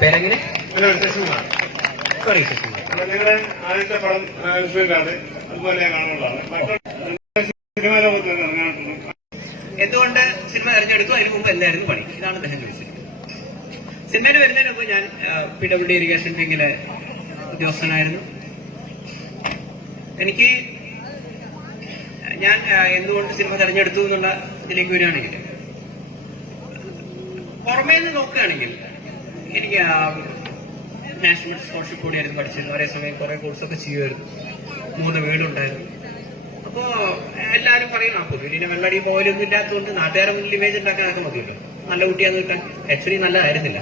പേരെങ്ങനെ? നിങ്ങളുടെ ആദ്യത്തെ പടം ആണ്, അതുപോലെ കാണുന്നതാണ്. സിനിമ ലോകത്ത് ഇറങ്ങാറുണ്ട്. എന്തുകൊണ്ട് സിനിമ തിരഞ്ഞെടുത്തു? അതിന് മുമ്പ് എന്തായിരുന്നു പണി? ഇതാണ് അദ്ദേഹം ചോദിച്ചത്. സിനിമയിൽ വരുന്നതിന് മുമ്പ് ഞാൻ PWD ഇറിഗേഷൻ ബാങ്കിലെ ഉദ്യോഗസ്ഥനായിരുന്നു. ഞാൻ എന്തുകൊണ്ട് സിനിമ തെരഞ്ഞെടുത്തു എന്നുള്ള ഇതിലേക്ക് വരികയാണെങ്കിൽ, പുറമേ നിന്ന് നോക്കുകയാണെങ്കിൽ എനിക്ക് നാഷണൽ സ്കോളർഷിപ്പ് കൂടിയായിരുന്നു പഠിച്ചിരുന്നു. ഒരേ സമയം കുറെ കോഴ്സൊക്കെ ചെയ്യുമായിരുന്നു. 3 വീടുണ്ടായിരുന്നു. അപ്പോ എല്ലാവരും പറയും പൊതുവിനെ വെള്ളടി പോലൊന്നും ഇല്ലാത്തതുകൊണ്ട് നാട്ടുകാരെ മുന്നിൽ ഇമേജ് ഉണ്ടാക്കാനൊക്കെ മതിയല്ലോ. നല്ല കുട്ടിയാന്ന് വെക്കാൻ ആക്ച്വലി നല്ലതായിരുന്നില്ല.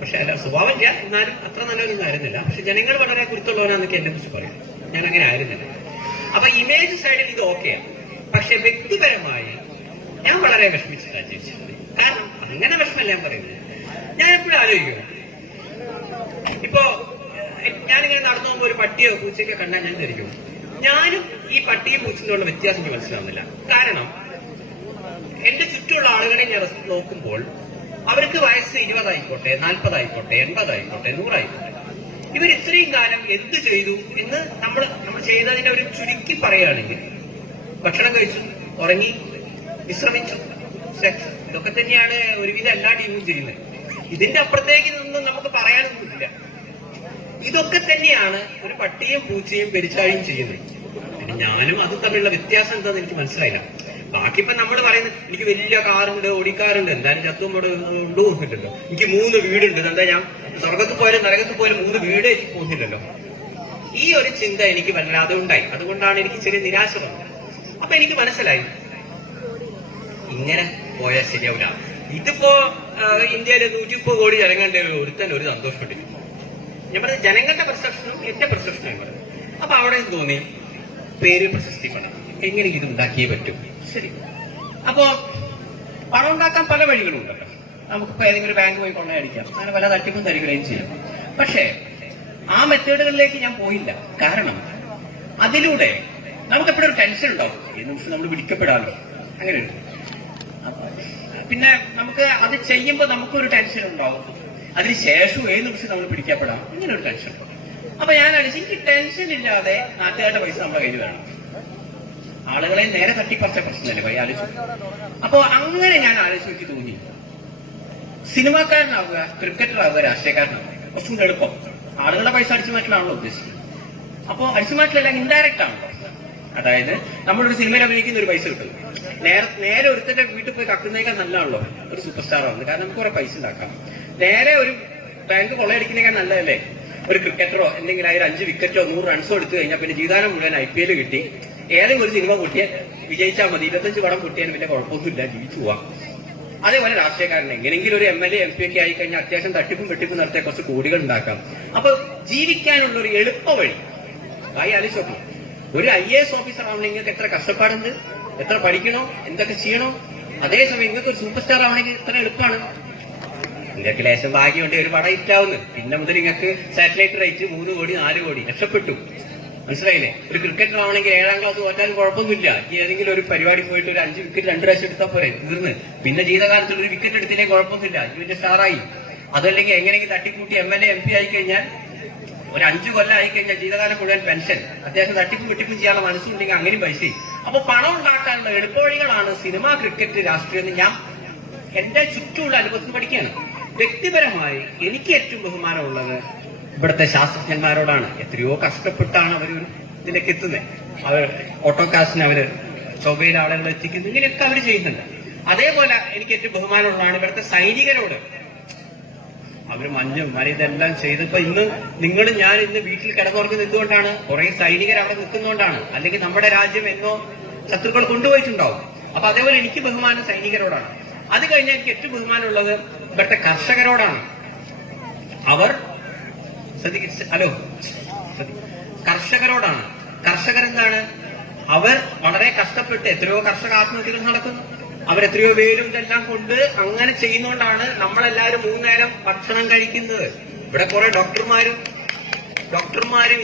പക്ഷെ അല്ല, സ്വഭാവമില്ല, എന്നാലും അത്ര നല്ലതൊന്നും ആയിരുന്നില്ല. പക്ഷെ ജനങ്ങൾ വളരെ കുരുത്തുള്ളവരാന്നൊക്കെ എന്നെ കുറിച്ച് പറയും. ഞാൻ അങ്ങനെ ആയിരുന്നില്ല. അപ്പൊ ഇമേജ് സൈഡിൽ ഇത് ഓക്കെയാണ്. പക്ഷെ വ്യക്തിപരമായി ഞാൻ വളരെ വിഷമിച്ചിട്ടാണ് ജീവിച്ചത്. കാരണം അങ്ങനെ വിഷമല്ല ഞാൻ പറയുന്നത്. ഞാൻ എപ്പോഴും ആലോചിക്കുന്നു, ഇപ്പോ ഞാനിങ്ങനെ നടന്നു പോകുമ്പോൾ ഒരു പട്ടിയോ പൂച്ചയൊക്കെ കണ്ടാൽ ഞാൻ ധരിക്കും ഞാനും ഈ പട്ടിയും പൂച്ചയോടുള്ള വ്യത്യാസം എനിക്ക് മനസ്സിലാവുന്നില്ല. കാരണം എന്റെ ചുറ്റുമുള്ള ആളുകളെ ഞാൻ നോക്കുമ്പോൾ അവർക്ക് വയസ്സ് 20 ആയിക്കോട്ടെ, 40 ആയിക്കോട്ടെ, 80 ആയിക്കോട്ടെ, 100 ആയിക്കോട്ടെ, ഇവർ ഇത്രയും കാലം എന്ത് ചെയ്തു എന്ന് നമ്മൾ ചെയ്തതിന്റെ ഒരു ചുരുക്കി പറയുകയാണെങ്കിൽ, ഭക്ഷണം കഴിച്ചു, ഉറങ്ങി, വിശ്രമിച്ചു, സെക്സ്, ഇതൊക്കെ തന്നെയാണ് ഒരുവിധം എല്ലാ ടീമും ചെയ്യുന്നത്. ഇതിന്റെ അപ്പുറത്തേക്ക് നിന്നും നമുക്ക് പറയാനൊന്നുമില്ല. ഇതൊക്കെ തന്നെയാണ് ഒരു പട്ടിയും പൂച്ചയും പെരിച്ചാഴിയും ചെയ്യുന്നത്. ഞാനും അതും തമ്മിലുള്ള വ്യത്യാസം എന്താണെന്ന് എനിക്ക് മനസ്സിലായില്ല. ബാക്കി ഇപ്പൊ നമ്മൾ പറയുന്നത് എനിക്ക് വലിയ കാറുണ്ട്, ഓടിക്കാറുണ്ട്, എന്തായാലും ചത്തുമ്പോടെ ഉണ്ടോ തോന്നില്ലല്ലോ. എനിക്ക് 3 വീടുണ്ട്, എന്താ ഞാൻ സ്വർഗത്ത് പോയാലും നരകത്ത് പോയാലും 3 വീട് എനിക്ക് തോന്നില്ലല്ലോ. ഈ ഒരു ചിന്ത എനിക്ക് വല്ലാതെ ഉണ്ടായി. അതുകൊണ്ടാണ് എനിക്ക് ചെറിയ നിരാശ വന്നത്. അപ്പൊ എനിക്ക് മനസ്സിലായി, ഇങ്ങനെ പോയാൽ ശരിയാവില്ല. ഇതിപ്പോ ഇന്ത്യയിലെ 130 കോടി ജനങ്ങളുടെ ഒരുത്തൻ ഒരു സന്തോഷപ്പെട്ടില്ല. ഞാൻ പറഞ്ഞത് ജനങ്ങളുടെ പെർസെപ്ഷനും എന്റെ പെർസെപ്ഷനായി പറഞ്ഞു. അപ്പൊ അവിടെ തോന്നി പേര് പ്രശസ്തി പണം എങ്ങനെ ഇത് ഉണ്ടാക്കിയേ പറ്റും. ശരി, അപ്പോ പണം ഉണ്ടാക്കാൻ പല വഴികളുണ്ടല്ലോ. നമുക്കിപ്പോ ഏതെങ്കിലും ബാങ്ക് പോയി കൊള്ളയടിക്കാം, അങ്ങനെ പല തട്ടിപ്പും തരികയും ചെയ്യാം. പക്ഷേ ആ മെത്തേഡുകളിലേക്ക് ഞാൻ പോയില്ല. കാരണം അതിലൂടെ നമുക്ക് എപ്പോഴും ഒരു ടെൻഷൻ ഉണ്ടാവും. ഏത് നിമിഷം നമ്മൾ പിടിക്കപ്പെടാമല്ലോ, അങ്ങനെ ഉണ്ട്. പിന്നെ നമുക്ക് അത് ചെയ്യുമ്പോൾ നമുക്കൊരു ടെൻഷൻ ഉണ്ടാവും. അതിനുശേഷം ഏത് നിമിഷം നമ്മൾ പിടിക്കപ്പെടാം, ഇങ്ങനെ ഒരു ടെൻഷൻ ഉണ്ടാവും. അപ്പൊ ഞാൻ എനിക്ക് ടെൻഷൻ ഇല്ലാതെ നാട്ടുകാരുടെ പൈസ നമ്മുടെ കയ്യിൽ വേണം. ആളുകളെ നേരെ തട്ടിപ്പറിച്ച പ്രശ്നമല്ലേ പോയി ആലോചിച്ചു. അപ്പോ അങ്ങനെ ഞാൻ ആലോചിച്ച് തോന്നി, സിനിമാക്കാരനാവുക, ക്രിക്കറ്ററാവുക, രാഷ്ട്രീയക്കാരനാവുക കുറച്ചും കൂടെ എളുപ്പം. ആളുകളുടെ പൈസ അടിച്ചു മാറ്റലാണല്ലോ ഉദ്ദേശിച്ചത്. അപ്പോ അടിച്ചു മാറ്റലെല്ലാം ഇൻഡയറക്റ്റ് ആണല്ലോ. അതായത് നമ്മളൊരു സിനിമയിൽ അഭിനയിക്കുന്ന ഒരു പൈസ കിട്ടും. നേരെ ഒരുത്തന്റെ വീട്ടിൽ പോയി കക്കുന്നേക്കാൾ നല്ലതാണല്ലോ ഒരു സൂപ്പർ സ്റ്റാർ ആവുന്നത്. കാരണം നമുക്ക് കുറെ പൈസ ഉണ്ടാക്കാം. നേരെ ഒരു ബാങ്ക് കൊള്ളയടിക്കുന്നേക്കാൾ നല്ലതല്ലേ ഒരു ക്രിക്കറ്ററോ എന്തെങ്കിലും ഒരു 5 വിക്കറ്റോ 100 റൺസോ എടുത്തു കഴിഞ്ഞാൽ പിന്നെ ജീവിതം മുഴുവൻ IPL കിട്ടി ഏതെങ്കിലും ഒരു സിനിമ പൊട്ടിയാൽ വിജയിച്ചാൽ മതി. 25 പടം പൊട്ടിയാലും വലിയ കുഴപ്പമൊന്നുമില്ല, ജീവിച്ചു പോവാം. അതേപോലെ രാഷ്ട്രീയക്കാരൻ എങ്ങനെയെങ്കിലും ഒരു MLA MP ഒക്കെ ആയിക്കഴിഞ്ഞാൽ അത്യാവശ്യം തട്ടിപ്പും വെട്ടിപ്പും നടത്തിയ കുറച്ച് കോടികൾ ഉണ്ടാക്കാം. അപ്പൊ ജീവിക്കാനുള്ള ഒരു എളുപ്പ വഴി ആലോചിച്ചു. ഒരു IAS ഓഫീസർ ആവണമെങ്കിൽ നിങ്ങൾക്ക് എത്ര കഷ്ടപ്പാടുണ്ട്, എത്ര പഠിക്കണോ, എന്തൊക്കെ ചെയ്യണോ. അതേസമയം നിങ്ങൾക്ക് ഒരു സൂപ്പർ സ്റ്റാർ ആവണമെങ്കിൽ ഇത്ര എളുപ്പമാണ്. നിങ്ങൾക്ക് ലേശം ഭാഗ്യമുണ്ട്, ഒരു പടം ഹിറ്റാവുന്നു. പിന്നെ മുതൽ നിങ്ങൾക്ക് സാറ്റലൈറ്റ് റേറ്റ് 3 കോടി 4 കോടി രക്ഷപ്പെട്ടു. മനസ്സിലായില്ലേ? ഒരു ക്രിക്കറ്റർ ആവണമെങ്കിൽ 7ാം ക്ലാസ് തോറ്റാലും കുഴപ്പമൊന്നുമില്ല. ഏതെങ്കിലും ഒരു പരിപാടി പോയിട്ട് ഒരു 5 വിക്കറ്റ് 2 പ്രാവശ്യം എടുത്താൽ പോരെ, തീർന്ന്. പിന്നെ ജീവിതകാലത്തിൽ ഒരു വിക്കറ്റ് എടുത്തില്ലേ കുഴപ്പമൊന്നുമില്ല, ഇതിന്റെ സ്റ്റാറായി. അതല്ലെങ്കിൽ എങ്ങനെയെങ്കിലും തട്ടിക്കൂട്ടി MLA MP ആയിക്കഴിഞ്ഞാൽ ഒരു 5 കൊല്ലം ആയിക്കഴിഞ്ഞാൽ ജീവിതകാലം മുഴുവൻ പെൻഷൻ. അത്യാവശ്യം തട്ടിപ്പും വെട്ടിപ്പും ചെയ്യാനുള്ള മനസ്സുണ്ടെങ്കിൽ അങ്ങനെയും പൈസ. അപ്പൊ പണം ഉണ്ടാക്കാനുള്ള എളുപ്പവഴികളാണ് സിനിമ, ക്രിക്കറ്റ്, രാഷ്ട്രീയം എന്ന് ഞാൻ എന്റെ ചുറ്റുമുള്ള അനുഭവത്തിൽ പഠിക്കുകയാണ്. വ്യക്തിപരമായി എനിക്ക് ഏറ്റവും ബഹുമാനമുള്ളത് ഇവിടുത്തെ ശാസ്ത്രജ്ഞന്മാരോടാണ്. എത്രയോ കഷ്ടപ്പെട്ടാണ് അവർ ഇതിലേക്ക് എത്തുന്നത്. അവർ ഓട്ടോകാസ്റ്റിന് അവര് ചൊവ്വയിൽ ആളുകൾ എത്തിക്കുന്നു, ഇങ്ങനെയൊക്കെ അവർ ചെയ്യുന്നുണ്ട്. അതേപോലെ എനിക്ക് ഏറ്റവും ബഹുമാനമുള്ളതാണ് ഇവിടുത്തെ സൈനികരോട്. അവര് മഞ്ഞും ഇതെല്ലാം ചെയ്തപ്പോ ഇന്ന് നിങ്ങളും ഞാൻ ഇന്ന് വീട്ടിൽ കിടന്നുറങ്ങുന്നത് എന്തുകൊണ്ടാണ്? കുറെ സൈനികർ അവിടെ നിൽക്കുന്നതുകൊണ്ടാണ്. അല്ലെങ്കിൽ നമ്മുടെ രാജ്യം എന്നോ ശത്രുക്കൾ കൊണ്ടുപോയിട്ടുണ്ടാവും. അപ്പൊ അതേപോലെ എനിക്ക് ബഹുമാനം സൈനികരോടാണ്. അത് കഴിഞ്ഞാൽ എനിക്ക് ഏറ്റവും ബഹുമാനമുള്ളത് ഇവിടുത്തെ കർഷകരോടാണ്. അവർ കർഷകരോടാണ്. കർഷകരെന്താണ്? അവർ വളരെ കഷ്ടപ്പെട്ട് എത്രയോ കർഷക ആത്മഹത്യകൾ നടക്കുന്നു. അവരെത്രയോ വേലും ഇതെല്ലാം കൊണ്ട് അങ്ങനെ ചെയ്യുന്നതുകൊണ്ടാണ് നമ്മളെല്ലാവരും 3 നേരം ഭക്ഷണം കഴിക്കുന്നത്. ഇവിടെ കുറെ ഡോക്ടർമാരും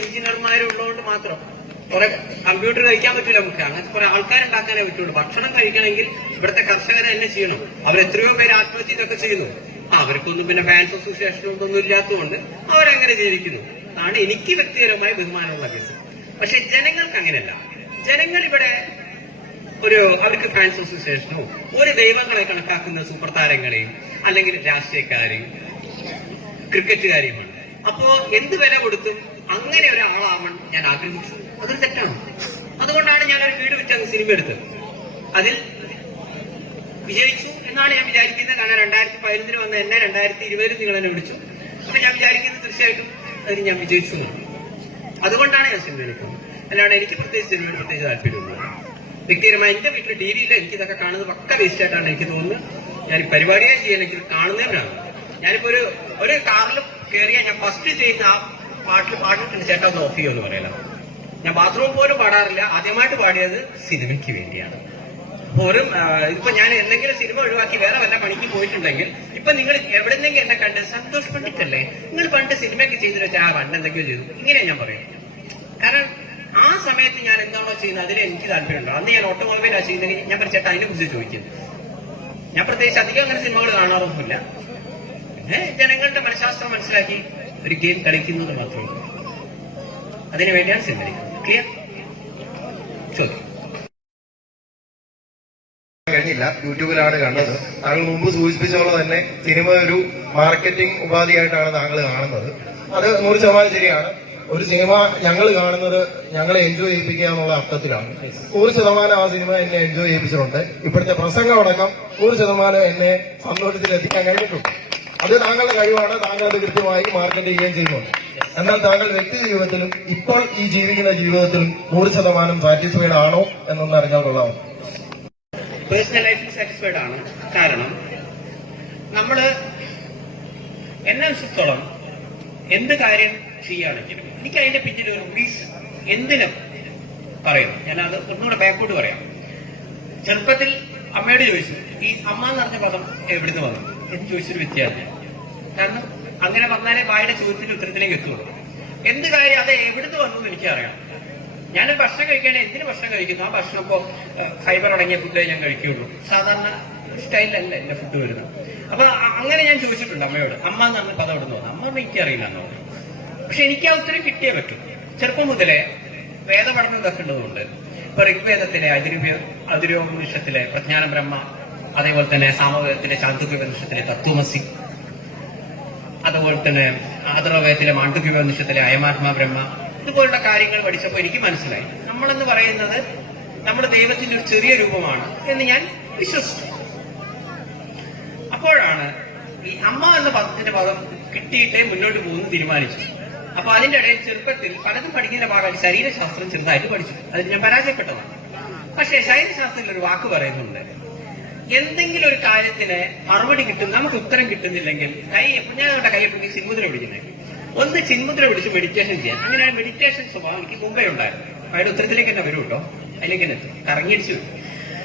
എഞ്ചിനീയർമാരും ഉള്ളതുകൊണ്ട് മാത്രം കുറെ കമ്പ്യൂട്ടർ കഴിക്കാൻ പറ്റില്ല നമുക്ക്. അങ്ങനത്തെ കുറെ ആൾക്കാരുണ്ടാക്കാനേ പറ്റുള്ളൂ. ഭക്ഷണം കഴിക്കണമെങ്കിൽ ഇവിടുത്തെ കർഷകരെ തന്നെ ചെയ്യണം. അവരെത്രയോ പേര് ആത്മഹത്യ ഇതൊക്കെ ചെയ്യുന്നു. അവർക്കൊന്നും പിന്നെ ഫാൻസ് അസോസിയേഷൻ ഒന്നും ഇല്ലാത്തതുകൊണ്ട് അവരങ്ങനെ ജീവിക്കുന്നു. ആണ് എനിക്ക് വ്യക്തിപരമായി ബഹുമാനമുള്ള കേസ്. പക്ഷെ ജനങ്ങൾക്ക് അങ്ങനെയല്ല. ജനങ്ങൾ ഇവിടെ അവർക്ക് ഫാൻസ് അസോസിയേഷനോ ഒരു ദൈവങ്ങളെ കണക്കാക്കുന്ന സൂപ്പർ താരങ്ങളെയും അല്ലെങ്കിൽ രാഷ്ട്രീയക്കാരെയും ക്രിക്കറ്റുകാരെയുമാണ്. അപ്പോ എന്ത് വില കൊടുത്തും അങ്ങനെ ഒരാളാവണം ഞാൻ ആഗ്രഹിച്ചു. അതൊരു തെറ്റാണ്. അതുകൊണ്ടാണ് ഞാൻ ഒരു വീട് വെച്ച സിനിമ എടുത്തത്. അതിൽ വിജയിച്ചു എന്നാണ് ഞാൻ വിചാരിക്കുന്നത്. കാരണം 2015 വന്ന എന്നെ 2020 നിങ്ങൾ എന്നെ വിളിച്ചു. അപ്പൊ ഞാൻ വിചാരിക്കുന്നത് തീർച്ചയായിട്ടും അതിന് ഞാൻ വിജയിച്ചു എന്നാണ്. അതുകൊണ്ടാണ് ഞാൻ സിനിമ എടുക്കുന്നത്. അല്ലാണ്ട് എനിക്ക് പ്രത്യേകിച്ച് സിനിമയോട് പ്രത്യേകിച്ച് താല്പര്യമൊന്നുമില്ല. വ്യക്തിപരമായി എന്റെ വീട്ടിൽ ടിവിയിൽ എനിക്ക് ഇതൊക്കെ കാണുന്നത് പക്ക വേസ്റ്റ് ആയിട്ടാണ് എനിക്ക് തോന്നുന്നത്. ഞാൻ പരിപാടിയെ ചെയ്യാൻ എനിക്ക് കാണുന്നതിനാണ്. ഞാനിപ്പോ ഒരു കാറിൽ കയറിയാൽ ഞാൻ ഫസ്റ്റ് ചെയ്യുന്ന ആ പാട്ടിട്ടുണ്ട് ചേട്ടാ ഒന്ന് ഓഫ് ചെയ്യുമെന്ന് പറയല. ഞാൻ ബാത്റൂം പോലും പാടാറില്ല. ആദ്യമായിട്ട് പാടിയത് സിനിമയ്ക്ക് വേണ്ടിയാണ്. ഇപ്പൊ ഞാൻ എന്തെങ്കിലും സിനിമ ഒഴിവാക്കി വേറെ വല്ല പണിക്ക് പോയിട്ടുണ്ടെങ്കിൽ ഇപ്പൊ നിങ്ങൾ എവിടെന്നെങ്കിലും എന്നെ കണ്ട് സന്തോഷ് പണ്ഡിറ്റല്ലേ നിങ്ങൾ പണ്ട് സിനിമയ്ക്ക് ചെയ്തിട്ട് വെച്ചാൽ പണ്ട് എന്തൊക്കെയോ ചെയ്തു ഇങ്ങനെ ഞാൻ പറയും. കാരണം ആ സമയത്ത് ഞാൻ എന്താണോ ചെയ്യുന്നത് അതിൽ എനിക്ക് താല്പര്യമുണ്ടോ. അന്ന് ഞാൻ ഓട്ടോമൊബൈലാണ് ചെയ്യുന്നതെങ്കിൽ ഞാൻ ചേട്ടാ അതിനെ കുറിച്ച് ചോദിക്കുന്നു. ഞാൻ പ്രത്യേകിച്ച് അധികം അങ്ങനെ സിനിമകൾ കാണാറൊന്നുമില്ല. പിന്നെ ജനങ്ങളുടെ മനഃശാസ്ത്രം മനസ്സിലാക്കി ഒരു ഗെയിം കളിക്കുന്നത് മാത്രമേ. അതിനുവേണ്ടിയാണ് സിനിമ. ക്ലിയർ? ചോദ്യം കഴിഞ്ഞില്ല, യൂട്യൂബിലാണ് കണ്ടത്. താങ്കൾ മുമ്പ് സൂചിപ്പിച്ചോളം തന്നെ സിനിമ ഒരു മാർക്കറ്റിംഗ് ഉപാധിയായിട്ടാണ് താങ്കൾ കാണുന്നത്. അത് 100% ശരിയാണ്. ഒരു സിനിമ ഞങ്ങൾ കാണുന്നത് ഞങ്ങളെ എൻജോയ് ചെയ്യിപ്പിക്കുക എന്നുള്ള അർത്ഥത്തിലാണ്. 100% ആ സിനിമ എന്നെ എൻജോയ് ചെയ്യിപ്പിച്ചിട്ടുണ്ട്. ഇപ്പോഴത്തെ പ്രസംഗം അടക്കം 100% എന്നെ സന്തോഷത്തിലെത്തിക്കാൻ കഴിഞ്ഞിട്ടുണ്ട്. അത് താങ്കളുടെ കഴിവാണ്. താങ്കൾ അത് കൃത്യമായി മാർക്കറ്റ് ചെയ്യുകയും ചെയ്യുന്നുണ്ട്. എന്നാൽ താങ്കൾ വ്യക്തി ജീവിതത്തിലും ഇപ്പോൾ ഈ ജീവിക്കുന്ന ജീവിതത്തിലും 100% സാറ്റിസ്ഫൈഡ് ആണോ എന്നൊന്ന് അറിഞ്ഞാൽ കൊള്ളാം. പേഴ്സണൽ ലൈഫിൽ സാറ്റിസ്ഫൈഡ് ആണ്. കാരണം എന്നെ സംബന്ധിച്ചിടത്തോളം എന്ത് കാര്യം ചെയ്യുകയാണെങ്കിലും എനിക്ക് അതിന്റെ പിന്നിൽ ഒരു റീസൺ എന്തിനും പറയും. ഞാനത് ഒന്നുകൂടെ ബാക്കോട്ട് പറയാം. ചെറുപ്പത്തിൽ അമ്മയോട് ചോദിച്ചു ഈ അമ്മ എന്ന് പറഞ്ഞ പദം എവിടുന്ന് വന്നു എന്ന് ചോദിച്ചൊരു വ്യത്യാസം. കാരണം അങ്ങനെ വന്നാലേ വായുടെ ചോദ്യത്തിന്റെ ഉത്തരത്തിലേക്ക് എത്തുള്ളൂ. എന്ത് കാര്യം അത് എവിടുന്ന് വന്നു എന്ന് എനിക്കറിയാം. ഞാനൊരു ഭക്ഷണം കഴിക്കുകയാണെങ്കിൽ എന്തിനു ഭക്ഷണം കഴിക്കുന്നു ആ ഭക്ഷണം ഇപ്പോ ഫൈബർ അടങ്ങിയ ഫുഡേ ഞാൻ കഴിക്കുകയുള്ളൂ. സാധാരണ സ്റ്റൈലല്ല എന്റെ ഫുഡ് വരുന്നത്. അപ്പൊ അങ്ങനെ ഞാൻ ചോദിച്ചിട്ടുണ്ട് അമ്മയോട് അമ്മ എന്ന് പറഞ്ഞ പദം എവിടുന്ന് വന്നു. അമ്മ എനിക്കറിയില്ല എന്ന് പറഞ്ഞു. പക്ഷെ എനിക്ക് ആ ഉത്തരം കിട്ടിയേ പറ്റും. ചെറുപ്പം മുതലേ വേദപഠനം ഇതൊക്കെ ഉള്ളതുകൊണ്ട് ഇപ്പൊ ഋഗ്വേദത്തിലെ അതിരോപനിഷത്തിലെ പ്രജ്ഞാന ബ്രഹ്മ, അതേപോലെ തന്നെ സാമവേദത്തിലെ ചാന്തോക്യോപനിഷത്തിലെ തത്വമസി, അതുപോലെ തന്നെ അഥർവവേദത്തിലെ മാണ്ഡൂക്യോപനിഷത്തിലെ അയമാത്മാ ബ്രഹ്മ, ഇതുപോലുള്ള കാര്യങ്ങൾ പഠിച്ചപ്പോൾ എനിക്ക് മനസ്സിലായി നമ്മളെന്ന് പറയുന്നത് നമ്മുടെ ദൈവത്തിന്റെ ഒരു ചെറിയ രൂപമാണ് എന്ന് ഞാൻ വിശ്വസിച്ചു. അപ്പോഴാണ് ഈ അമ്മ എന്ന പദത്തിന്റെ പദം കിട്ടിയിട്ടേ മുന്നോട്ട് പോകുന്നു തീരുമാനിച്ചു. അപ്പൊ അതിന്റെ ഇടയിൽ ചെറുപ്പത്തിൽ പലതും പഠിക്കുന്ന ഭാഗമായിട്ട് ശരീരശാസ്ത്രം ചെറുതായിട്ട് പഠിച്ചു. അതിൽ ഞാൻ പരാജയപ്പെട്ടതാണ്. പക്ഷേ ശരീരശാസ്ത്രത്തിൽ ഒരു വാക്ക് പറയുന്നുണ്ട്, എന്തെങ്കിലും ഒരു കാര്യത്തിന് മറുപടി കിട്ടും നമുക്ക് ഉത്തരം കിട്ടുന്നില്ലെങ്കിൽ ഞാൻ അവരുടെ കൈ എപ്പോഴും ചിന്മുദ്ര പിടിക്കുന്നത്. ഒന്ന് ചിന്മുദ്ര പിടിച്ച് മെഡിറ്റേഷൻ ചെയ്യാൻ. അങ്ങനെ മെഡിറ്റേഷൻ സ്വഭാവം എനിക്ക് മുമ്പേ ഉണ്ടായിരുന്നു. അവരുടെ ഉത്തരത്തിലേക്ക് തന്നെ വരും കേട്ടോ, അതിലേക്ക് തന്നെ കറങ്ങിയടിച്ചു വരും.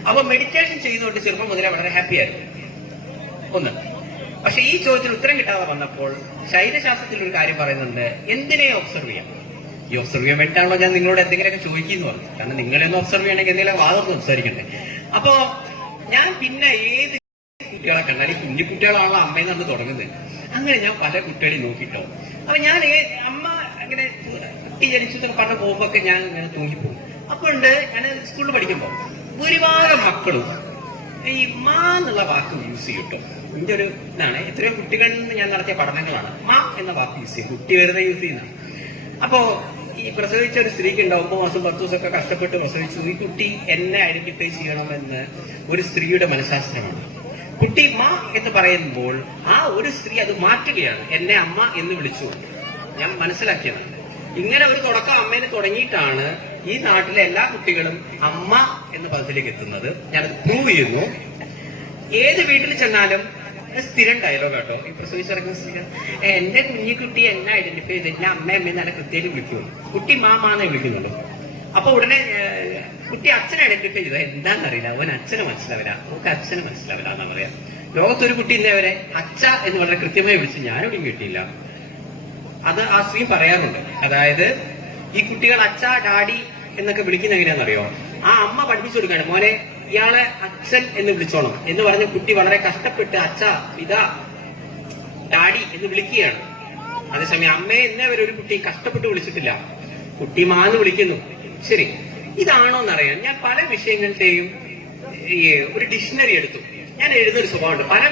അപ്പൊ മെഡിറ്റേഷൻ ചെയ്തുകൊണ്ട് ചെറുപ്പം മുതലേ വളരെ ഹാപ്പി ആയിരുന്നു. ഒന്ന്. പക്ഷെ ഈ ചോദ്യത്തിന് ഉത്തരം കിട്ടാതെ വന്നപ്പോൾ ശരീരശാസ്ത്രത്തിൽ ഒരു കാര്യം പറയുന്നുണ്ട്, എന്തിനെ ഒബ്സർവ് ചെയ്യാം. ഈ ഒബ്സർവ് ചെയ്യാൻ വേണ്ടിയിട്ടാണല്ലോ ഞാൻ നിങ്ങളോട് എന്തെങ്കിലുമൊക്കെ ചോദിക്കുന്നു പറഞ്ഞു. കാരണം നിങ്ങളെയൊന്ന് ഒബ്സർവ് ചെയ്യണമെങ്കിൽ എന്തെങ്കിലും വാദം സംസാരിക്കണ്ടേ. അപ്പോ ഞാൻ പിന്നെ ഏത് കുട്ടികളെ കണ്ടാൽ ഈ കുഞ്ഞു കുട്ടികളാണല്ലോ അമ്മയെന്ന് പറഞ്ഞ് തുടങ്ങുന്നത്. അങ്ങനെ ഞാൻ പല കുട്ടികളെയും നോക്കിട്ടോ. അപ്പൊ ഞാൻ അമ്മ അങ്ങനെ കുട്ടി ജനിച്ചു പറഞ്ഞ പോകുമ്പോ ഞാൻ ഇങ്ങനെ തൂങ്ങിപ്പോകും. അപ്പൊ ഉണ്ട് ഞാൻ സ്കൂളിൽ പഠിക്കുമ്പോ ഭൂരിഭാഗം മക്കളും ഈ മാ എന്നുള്ള വാക്ക് യൂസ് ചെയ്യും കേട്ടോ. ഇതിന്റെ ഒരു ഇതാണ്. എത്രയോ കുട്ടികളിൽ നിന്ന് ഞാൻ നടത്തിയ പഠനങ്ങളാണ് മാ എന്ന വാക്ക് യൂസ് ചെയ്യും. കുട്ടി വെറുതെ യൂസ് ചെയ്യുന്ന. അപ്പോ ഈ പ്രസവിച്ച ഒരു സ്ത്രീക്ക് ഉണ്ടാവും 9 മാസം 10 ദിവസമൊക്കെ കഷ്ടപ്പെട്ട് പ്രസവിച്ചു. ഈ കുട്ടി എന്നെ ഐഡന്റിഫൈ ചെയ്യണമെന്ന് ഒരു സ്ത്രീയുടെ മനഃശാസ്ത്രമാണ്. കുട്ടി മാ എന്ന് പറയുമ്പോൾ ആ ഒരു സ്ത്രീ അത് മാറ്റുകയാണ്. എന്നെ അമ്മ എന്ന് വിളിച്ചു. ഞാൻ മനസ്സിലാക്കിയത് ഇങ്ങനെ ഒരു തുടക്കം അമ്മേനെ തുടങ്ങിയിട്ടാണ് ഈ നാട്ടിലെ എല്ലാ കുട്ടികളും അമ്മ എന്ന പദത്തിലേക്ക് എത്തുന്നത്. ഞാനത് പ്രൂവ് ചെയ്യുന്നു. ഏത് വീട്ടിൽ ചെന്നാലും സ്ഥിരം ഡയലോഗ് കേട്ടോ. ഈ പ്രസവിച്ചിറങ്ങുന്ന സ്ത്രീ എന്റെ കുഞ്ഞിക്കുട്ടി എന്നെ ഐഡന്റിഫൈ ചെയ്ത് എന്നെ അമ്മ അമ്മ നല്ല കൃത്യമായിട്ട് വിളിക്കുള്ളൂ. കുട്ടി മാമാന്നേ വിളിക്കുന്നുള്ളൂ. അപ്പൊ ഉടനെ കുട്ടി അച്ഛനെ ഐഡന്റിഫൈ ചെയ്തോ എന്താണെന്നറിയില്ല. അവൻ അച്ഛനെ മനസ്സിലാവില്ല, അവർക്ക് അച്ഛനെ മനസ്സിലാവില്ല എന്നാ പറയാ. ലോകത്തൊരു കുട്ടി ഇന്നേവരെ അച്ഛ എന്ന് വളരെ കൃത്യമായി വിളിച്ച് ഞാനൊന്നും കിട്ടിയില്ല. അത് ആ സ്ത്രീ പറയാറുണ്ട്. അതായത് ഈ കുട്ടികൾ അച്ഛ ഡാഡി എന്നൊക്കെ വിളിക്കുന്ന എങ്ങനെയാണെന്നറിയോ, ആ അമ്മ പഠിപ്പിച്ചു കൊടുക്കാണ്, മോനെ ഇയാളെ അച്ഛൻ എന്ന് വിളിച്ചോണം എന്ന് പറഞ്ഞ കുട്ടി വളരെ കഷ്ടപ്പെട്ട് അച്ഛ ഇതാ ഡാഡി എന്ന് വിളിക്കുകയാണ്. അതേസമയം അമ്മയെ ഇന്നേ വരെ ഒരു കുട്ടി കഷ്ടപ്പെട്ട് വിളിച്ചിട്ടില്ല. കുട്ടി മാന്ന് വിളിക്കുന്നു. ശരി, ഇതാണോ എന്നറിയാൻ ഞാൻ പല വിഷയങ്ങളുടെയും ഒരു ഡിക്ഷണറി എടുത്തു. ഞാൻ എഴുതുന്നൊരു സ്വഭാവമുണ്ട്. പല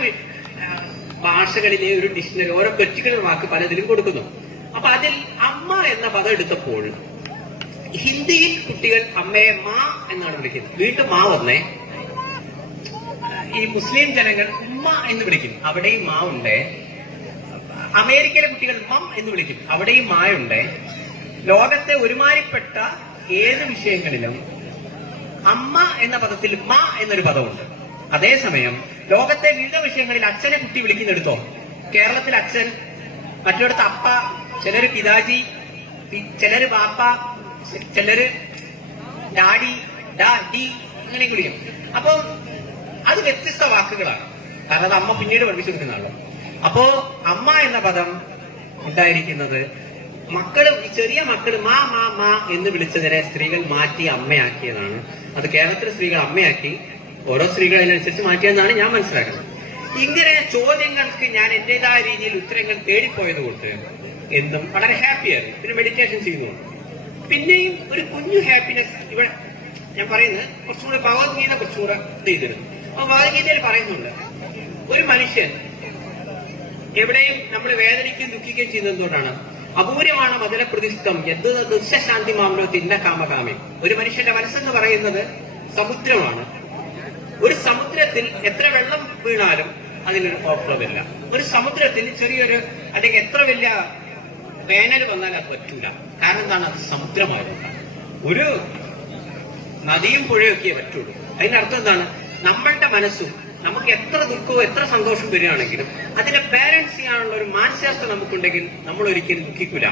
ഭാഷകളിലെ ഒരു ഡിക്ഷണറി, ഓരോ പെർട്ടിക്കുലർ വാക്ക് പലതിലും കൊടുക്കുന്നു. അപ്പൊ അതിൽ അമ്മ എന്ന പദം എടുത്തപ്പോൾ ഹിന്ദിയിൽ കുട്ടികൾ അമ്മയെ മാ എന്നാണ് വിളിക്കുന്നത്. വീണ്ടും മാ വന്നേ. ഈ മുസ്ലിം ജനങ്ങൾ ഉമ്മ എന്ന് വിളിക്കും, അവിടെയും മാ ഉണ്ടേ. അമേരിക്കയിലെ കുട്ടികൾ മം എന്ന് വിളിക്കും, അവിടെയും മായുണ്ട്. ലോകത്തെ ഒരുമാതിരിപ്പെട്ട ഏത് വിഷയങ്ങളിലും അമ്മ എന്ന പദത്തിൽ മ എന്നൊരു പദമുണ്ട്. അതേസമയം ലോകത്തെ വിവിധ വിഷയങ്ങളിൽ അച്ഛനെ കുട്ടി വിളിക്കുന്നെടുത്തോ. കേരളത്തിൽ അച്ഛൻ, മറ്റിടത്ത് അപ്പ, ചിലര് പിതാജി, ചിലര് ബാപ്പ, ചിലര് ഡാഡി, ഡി അങ്ങനെ വിളിക്കും. അപ്പം അത് വ്യത്യസ്ത വാക്കുകളാണ്. കാരണം അത് അമ്മ പിന്നീട് പഠിപ്പിച്ചു കൊടുക്കുന്നതാണല്ലോ. അപ്പോ അമ്മ എന്ന പദം ഉണ്ടായിരിക്കുന്നത് മക്കളും, ചെറിയ മക്കൾ മാ മാ മാ എന്ന് വിളിച്ചതിനെ സ്ത്രീകൾ മാറ്റി അമ്മയാക്കിയതാണ്. അത് കേരളത്തിലെ സ്ത്രീകൾ അമ്മയാക്കി, ഓരോ സ്ത്രീകളതിനനുസരിച്ച് മാറ്റിയെന്നാണ് ഞാൻ മനസ്സിലാക്കുന്നത്. ഇങ്ങനെ ചോദ്യങ്ങൾക്ക് ഞാൻ എന്റേതായ രീതിയിൽ ഉത്തരങ്ങൾ തേടിപ്പോയത് കൊണ്ട് എന്നും വളരെ ഹാപ്പിയായിരുന്നു. പിന്നെ മെഡിറ്റേഷൻ ചെയ്യുന്നുണ്ട്. പിന്നെയും ഒരു കുഞ്ഞു ഹാപ്പിനെസ് ഇവിടെ ഞാൻ പറയുന്നത് കുറച്ചുകൂടെ ഭഗവത്ഗീത കുറച്ചുകൂടെ ചെയ്തിരുന്നു. അപ്പൊ ഭഗവത്ഗീതയിൽ പറയുന്നുണ്ട്, ഒരു മനുഷ്യൻ എവിടെയും നമ്മൾ വേദനിക്കുകയും ദുഃഖിക്കുകയും ചെയ്യുന്നത് എന്തുകൊണ്ടാണ്? അപൂര്യമാണ് മധുര പ്രതിഷ്ഠം യദ് ദുഃശാന്തി മാമലോ തിന്ന കാമകാമി. ഒരു മനുഷ്യന്റെ മനസ്സെന്ന് പറയുന്നത് സമുദ്രമാണ്. ഒരു സമുദ്രത്തിൽ എത്ര വെള്ളം വീണാലും അതിനൊരു ഓഫ്ലോവില്ല. ഒരു സമുദ്രത്തിൽ ചെറിയൊരു അല്ലെങ്കിൽ എത്ര വലിയ വേനൽ വന്നാൽ അത് പറ്റൂല. കാരണം എന്താണ്? അത് സമുദ്രമായതുകൊണ്ടാണ്. ഒരു നദിയും പുഴയൊക്കെ പറ്റുള്ളൂ. അതിനർത്ഥം എന്താണ്? നമ്മളുടെ മനസ്സും നമുക്ക് എത്ര ദുഃഖവും എത്ര സന്തോഷം വരികയാണെങ്കിലും അതിനെ ബാലൻസ് ചെയ്യാനുള്ള ഒരു മാനസികാവസ്ഥ നമുക്കുണ്ടെങ്കിൽ നമ്മൾ ഒരിക്കലും ദുഃഖിക്കൂല.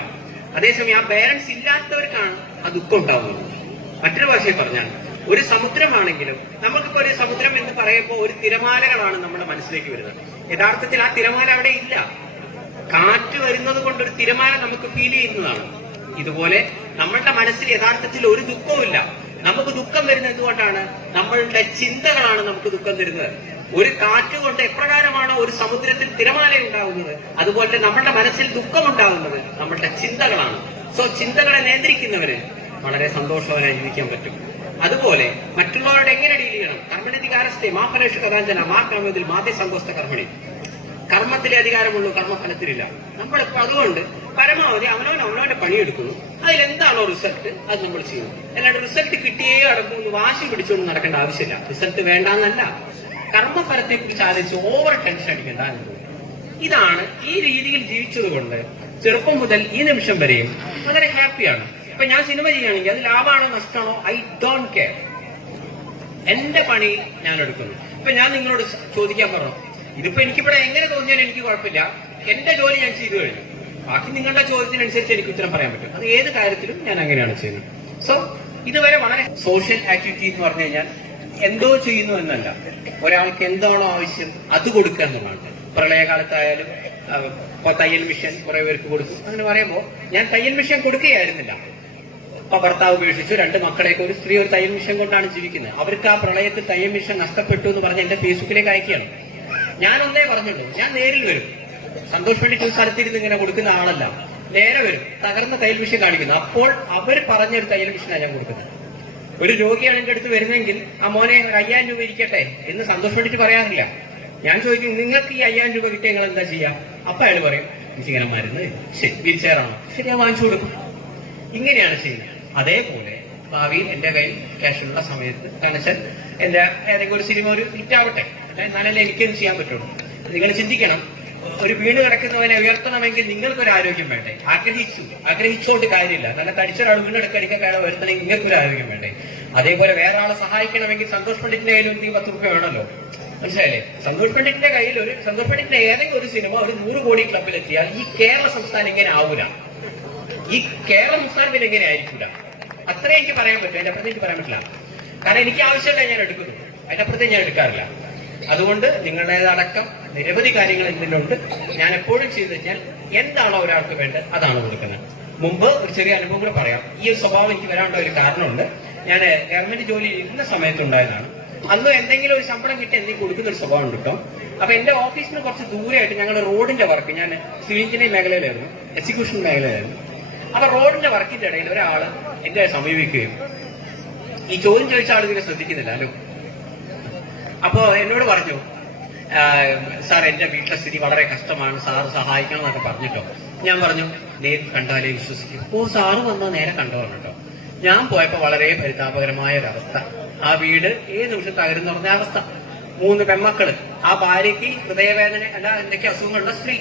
അതേസമയം ആ ബാലൻസ് ഇല്ലാത്തവർക്കാണ് ആ ദുഃഖം ഉണ്ടാവുന്നത്. മറ്റൊരു ഭാഷയിൽ പറഞ്ഞാൽ ഒരു സമുദ്രമാണെങ്കിലും നമുക്കിപ്പോ ഒരു സമുദ്രം എന്ന് പറയുമ്പോൾ ഒരു തിരമാലകളാണ് നമ്മുടെ മനസ്സിലേക്ക് വരുന്നത്. യഥാർത്ഥത്തിൽ ആ തിരമാല അവിടെ ഇല്ല. കാറ്റ് വരുന്നത് കൊണ്ട് ഒരു തിരമാല നമുക്ക് ഫീൽ ചെയ്യുന്നതാണ്. ഇതുപോലെ നമ്മളുടെ മനസ്സിൽ യഥാർത്ഥത്തിൽ ഒരു ദുഃഖവും ഇല്ല. നമുക്ക് ദുഃഖം വരുന്നത് എന്തുകൊണ്ടാണ്? നമ്മളുടെ ചിന്തകളാണ് നമുക്ക് ദുഃഖം തരുന്നത്. ഒരു കാറ്റ് കൊണ്ട് എപ്രകാരമാണോ ഒരു സമുദ്രത്തിൽ തിരമാല ഉണ്ടാകുന്നത്, അതുപോലെ നമ്മളുടെ മനസ്സിൽ ദുഃഖം ഉണ്ടാകുന്നത് നമ്മളുടെ ചിന്തകളാണ്. സോ ചിന്തകളെ നിയന്ത്രിക്കുന്നവര് വളരെ സന്തോഷവാനായി ജീവിക്കാൻ പറ്റും. അതുപോലെ മറ്റുള്ളവരോട് എങ്ങനെ ഡീൽ ചെയ്യണം? കർമ്മണിധികാരസ്ഥെ മാ ഫലേഷു കഥാഞ്ജന മാ കർമ്മത്തിൽ മാതേ സന്തോഷ കർമ്മണി. കർമ്മത്തിലെ അധികാരമുള്ളൂ, കർമ്മഫലത്തിലില്ല. നമ്മളിപ്പോ അതുകൊണ്ട് പരമാവധി അവനവന്റെ പണിയെടുക്കുന്നു. അതിലെന്താണോ റിസൾട്ട് അത് നമ്മൾ ചെയ്യുന്നു. അല്ലാണ്ട് റിസൾട്ട് കിട്ടിയേ അടക്കുമെന്ന് വാശി പിടിച്ചുകൊണ്ട് നടക്കേണ്ട ആവശ്യമില്ല. റിസൾട്ട് വേണ്ടാന്നല്ല, കർമ്മഫലത്തെ കുറിച്ച് ആലോചിച്ച് ഓവർ ടെൻഷൻ അടിക്കേണ്ട എന്നുള്ളത്. ഇതാണ് ഈ രീതിയിൽ ജീവിച്ചതുകൊണ്ട് ചെറുപ്പം മുതൽ ഈ നിമിഷം വരെയും വളരെ ഹാപ്പിയാണ്. ഇപ്പൊ ഞാൻ സിനിമ ചെയ്യുകയാണെങ്കിൽ അത് ലാഭമാണോ നഷ്ടമാണോ ഐ ഡോണ്ട് കെയർ. എന്റെ പണി ഞാൻ എടുക്കുന്നു. ഇപ്പൊ ഞാൻ നിങ്ങളോട് ചോദിക്കാൻ പറഞ്ഞു, ഇതിപ്പോ എനിക്കിവിടെ എങ്ങനെ തോന്നിയാലും എനിക്ക് കുഴപ്പമില്ല. എന്റെ ജോലി ഞാൻ ചെയ്തു കഴിഞ്ഞു. ബാക്കി നിങ്ങളുടെ ചോദ്യത്തിനനുസരിച്ച് എനിക്ക് ഉത്തരം പറയാൻ പറ്റും. അത് ഏത് കാര്യത്തിലും ഞാൻ അങ്ങനെയാണ് ചെയ്യുന്നത്. സോ ഇതുവരെ വളരെ സോഷ്യൽ ആക്ടിവിറ്റി എന്ന് പറഞ്ഞു കഴിഞ്ഞാൽ എന്തോ ചെയ്യുന്നു എന്നല്ല, ഒരാൾക്ക് എന്താണോ ആവശ്യം അത് കൊടുക്കുക എന്നുള്ളതാണ്. പ്രളയകാലത്തായാലും തയ്യൽ മിഷൻ കുറെ പേർക്ക് കൊടുക്കും. അങ്ങനെ പറയുമ്പോൾ ഞാൻ തയ്യൽ മിഷൻ കൊടുക്കുകയായിരുന്നില്ല. അപ്പൊ ഭർത്താവ് ഉപേക്ഷിച്ചു, 2 മക്കളെയൊക്കെ ഒരു സ്ത്രീ ഒരു തയ്യൽ മിഷൻ കൊണ്ടാണ് ജീവിക്കുന്നത്. അവർക്ക് ആ പ്രളയത്തിൽ തയ്യൽ മിഷൻ നഷ്ടപ്പെട്ടു എന്ന് പറഞ്ഞ് എന്റെ ഫേസ്ബുക്കിലേക്ക് അയക്കുകയാണ്. ഞാനൊന്നേ പറഞ്ഞുള്ളൂ, ഞാൻ നേരിൽ വരും. സന്തോഷ് പണ്ഡിറ്റ് ഒരു സ്ഥലത്തിരുന്ന് ഇങ്ങനെ കൊടുക്കുന്ന ആളല്ല. നേരെ വരും, തകർന്ന തയ്യൽ മിഷൻ കാണിക്കുന്നു. അപ്പോൾ അവർ പറഞ്ഞൊരു തയ്യൽ മിഷനാണ് ഞാൻ കൊടുക്കുന്നത്. ഒരു രോഗിയാണ് എന്റെ അടുത്ത് വരുന്നെങ്കിൽ ആ മോനെ 5000 രൂപ ഇരിക്കട്ടെ എന്ന് സന്തോഷ് പണ്ഡിറ്റ് പറയാറില്ല. ഞാൻ ചോദിക്കും, നിങ്ങൾക്ക് ഈ 5000 രൂപ കിട്ടിയ നിങ്ങൾ എന്താ ചെയ്യാം? അപ്പൊ അയാൾ പറയും, എനിക്കിങ്ങനെ മരുന്ന് ശരി വീൽചെയറാണോ ശരി ഞാൻ വാങ്ങിച്ചു കൊടുക്കും. ഇങ്ങനെയാണ് ചെയ്യുന്നത്. അതേപോലെ ഭാവിയിൽ എന്റെ കയ്യിൽ ക്യാഷുള്ള സമയത്ത് കാണിച്ചാൽ എന്റെ ഏതെങ്കിലും ഒരു സിനിമ ഒരു ഹിറ്റാവട്ടെ, എന്നാലല്ലേ എനിക്കൊന്നും ചെയ്യാൻ പറ്റുള്ളൂ. നിങ്ങൾ ചിന്തിക്കണം, ഒരു വീണ് കിടക്കുന്നവനെ ഉയർത്തണമെങ്കിൽ നിങ്ങൾക്കൊരു ആരോഗ്യം വേണ്ടേ? ആഗ്രഹിച്ചുകൊണ്ട് കാര്യമില്ല. നല്ല തടിച്ചൊരാൾ വീണെടുക്കടിക്കാൻ ഉയർത്തണമെങ്കിൽ നിങ്ങൾക്കൊരു ആരോഗ്യം വേണ്ടേ? അതേപോലെ വേറെ ആളെ സഹായിക്കണമെങ്കിൽ സന്തോഷ് പണ്ഡിറ്റിന്റെ കയ്യിൽ ഒരു 10 രൂപ വേണമല്ലോ. മനസ്സിലായില്ലേ? സന്തോഷ് പണ്ഡിറ്റിന്റെ കയ്യിൽ സന്തോഷ് പണ്ഡിറ്റിന്റെ ഏതെങ്കിലും ഒരു സിനിമ ഒരു 100 കോടി ക്ലബിലെത്തിയാൽ ഈ കേരള സംസ്ഥാനം ഇങ്ങനെ ആവൂല. ഈ കേരള സംസ്ഥാനത്തിൽ എങ്ങനെ ആയിരിക്കില്ല. അത്രേ എനിക്ക് പറയാൻ പറ്റും. അതിന്റെ അപ്പുറത്ത് എനിക്ക് പറയാൻ പറ്റില്ല. കാരണം എനിക്ക് ആവശ്യമില്ല ഞാൻ എടുക്കുന്നു, അതിന്റെ അപ്പുറത്തേക്ക് ഞാൻ എടുക്കാറില്ല. അതുകൊണ്ട് നിങ്ങളുടേതടക്കം നിരവധി കാര്യങ്ങൾ ഇതിലുണ്ട്. ഞാൻ എപ്പോഴും ചെയ്തു കഴിഞ്ഞാൽ എന്താണോ ഒരാൾക്ക് വേണ്ടത് അതാണ് കൊടുക്കുന്നത്. മുമ്പ് ഒരു ചെറിയ അനുഭവം കൂടെ പറയാം. ഈ ഒരു സ്വഭാവം എനിക്ക് വരാനുള്ള ഒരു കാരണമുണ്ട്. ഞാൻ ഗവൺമെന്റ് ജോലി ഇരുന്ന സമയത്തുണ്ടായതാണ്. അന്ന് എന്തെങ്കിലും ഒരു ശമ്പളം കിട്ടി എന്തെങ്കിലും കൊടുക്കുന്ന ഒരു സ്വഭാവം ഉണ്ട് കേട്ടോ. അപ്പൊ എന്റെ ഓഫീസിന് കുറച്ച് ദൂരെയായിട്ട് ഞങ്ങളുടെ റോഡിന്റെ വർക്ക്, ഞാൻ സിവിൽ എഞ്ചിനീയറിംഗ് മേഖലയിലായിരുന്നു, എക്സിക്യൂഷൻ മേഖലയിലായിരുന്നു. അപ്പൊ റോഡിന്റെ വർക്കിന്റെ ഇടയിൽ ഒരാള് എന്റെ സമീപിക്കുകയും ഈ ചോദ്യം ചോദിച്ച ആൾ ഇതിനെ ശ്രദ്ധിക്കുന്നില്ല. ഹലോ, അപ്പോ എന്നോട് പറഞ്ഞു, സാർ എന്റെ വീട്ടിലെ സ്ഥിതി വളരെ കഷ്ടമാണ്, സാറ് സഹായിക്കണം എന്നൊക്കെ പറഞ്ഞിട്ടോ. ഞാൻ പറഞ്ഞു, നേരിൽ കണ്ടാലേ വിശ്വസിക്കും. ഓ, സാറ് വന്നാൽ നേരെ കണ്ടു പറഞ്ഞിട്ടോ. ഞാൻ പോയപ്പോ വളരെ പരിതാപകരമായ ഒരവസ്ഥ. ആ വീട് ഏത് നിമിഷം തകരുന്ന പറഞ്ഞ അവസ്ഥ. 3 പെൺമക്കള്, ആ ഭാര്യയ്ക്ക് ഹൃദയവേദന അല്ല എന്തൊക്കെ അസുഖങ്ങളുള്ള സ്ത്രീ.